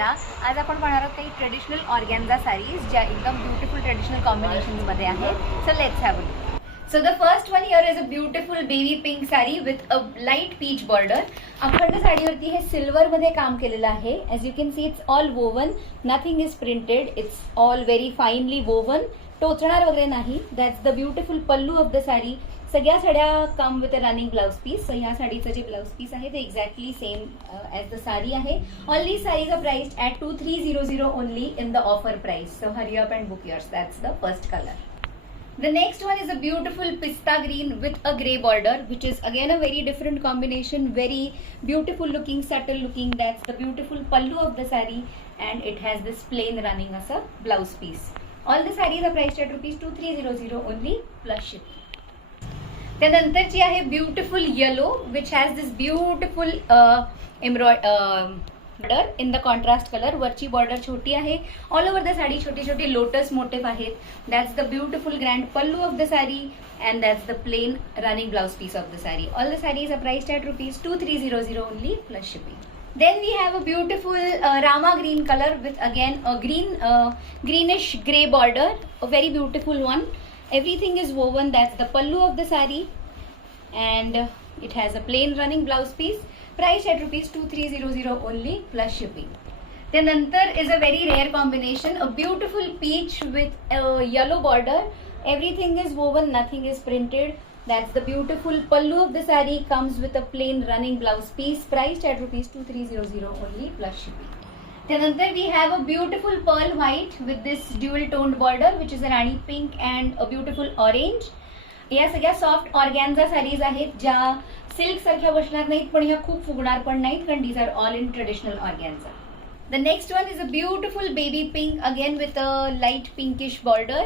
श्रद्धा. आज आपण पाहणार आहोत काही ट्रेडिशनल ऑर्गॅन्झा साडीज ज्या एकदम ब्युटिफुल ट्रेडिशनल कॉम्बिनेशन्स मध्ये आहेत. So let's have a look. So the first one here is a beautiful baby pink saree with a light peach border. अखंड साडीवरती हे सिल्वर मध्ये काम केलेलं आहे. As you can see it's all woven, nothing is printed, it's all very finely woven. टोचणार वगैरे नाही. That's the beautiful pallu of the saree. सगळ्या साड्या come with a running blouse piece. So ह्या साडीचं जे ब्लाउज पीस आहे ते exactly same as the sari आहे. All these saris are priced at 2300 only in the offer price. So hurry up and book yours. That's the first color. The next one is a beautiful pista green with a grey border, which is again a very different combination, very beautiful looking, subtle looking. That's the beautiful pallu of the saree, and it has this plain running as a blouse piece. All the sarees are priced at ₹2300 only plus shipping. त्यानंतरची आहे beautiful yellow which has this beautiful border in the contrast colour. वरची border छोटी आहे. All over the sari छोटे छोटे lotus motif आहेत. That's the beautiful grand pallu of the sari and that's the plain running blouse piece of the sari. All the saris are priced at ₹2300 only plus shipping. Then we have a beautiful Rama green color with again a greenish grey border, a very beautiful one. Everything is woven. That's the pallu of the saree, and it has a plain running blouse piece. Price at ₹2300 only plus shipping. Then another is a very rare combination, a beautiful peach with a yellow border. Everything is woven, nothing is printed. That's the beautiful pallu of the saree. Comes with a plain running blouse piece. Priced at ₹2300 only plus shipping. त्यानंतर we have a beautiful pearl white with this dual toned border which is a rani pink and a beautiful orange. या सगळ्या soft organza sarees आहेत ज्या silk सारख्या बसणार नाहीत पण ह्या खूप फुगणार पण नाहीत कारण these are all in traditional organza. The next one is a beautiful baby pink again with a light pinkish border.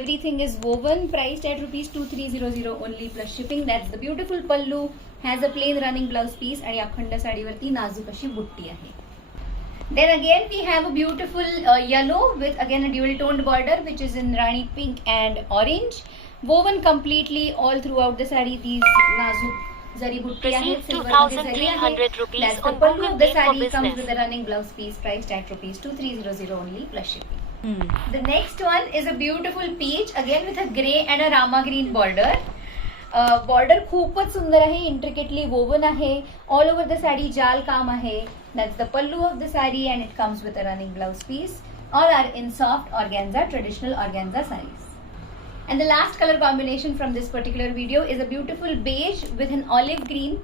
Everything is woven, priced at ₹2300 only plus shipping. That's the beautiful pallu, has a plain running blouse piece आणि अखंड साडीवरती नाजूक अशी बुट्टी आहे. Then again we have a beautiful yellow with again a dual toned border which is in rani pink and orange. Woven completely all throughout the saree. These nazuk zari butti आहेत. That's the pallu of the saree. Comes with a running blouse piece priced at ₹2300 only plus shipping. The next one is a beautiful peach again with a grey and a rama green border. Border खूपच सुंदर आहे. Intricately woven आहे. All over the sari जाल काम आहे. That's the pallu of the sari and it comes with a running blouse piece. All are in soft organza, traditional organza saris. And the last color combination from this particular video is a beautiful beige with an olive green.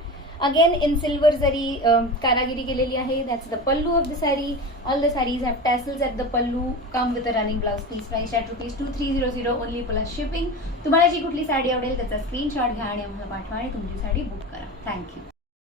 Again in silver zari karagiri केलेली आहे. That's the pallu of the saree. All the sarees have tassels at the pallu. Come with a running blouse piece. Price at ₹2300 only plus shipping. तुम्हाला जी कुठली साडी आवडेल त्याचा screenshot घ्या आणि आम्हाला पाठवा आणि तुमची साडी बुक करा. थँक्यू.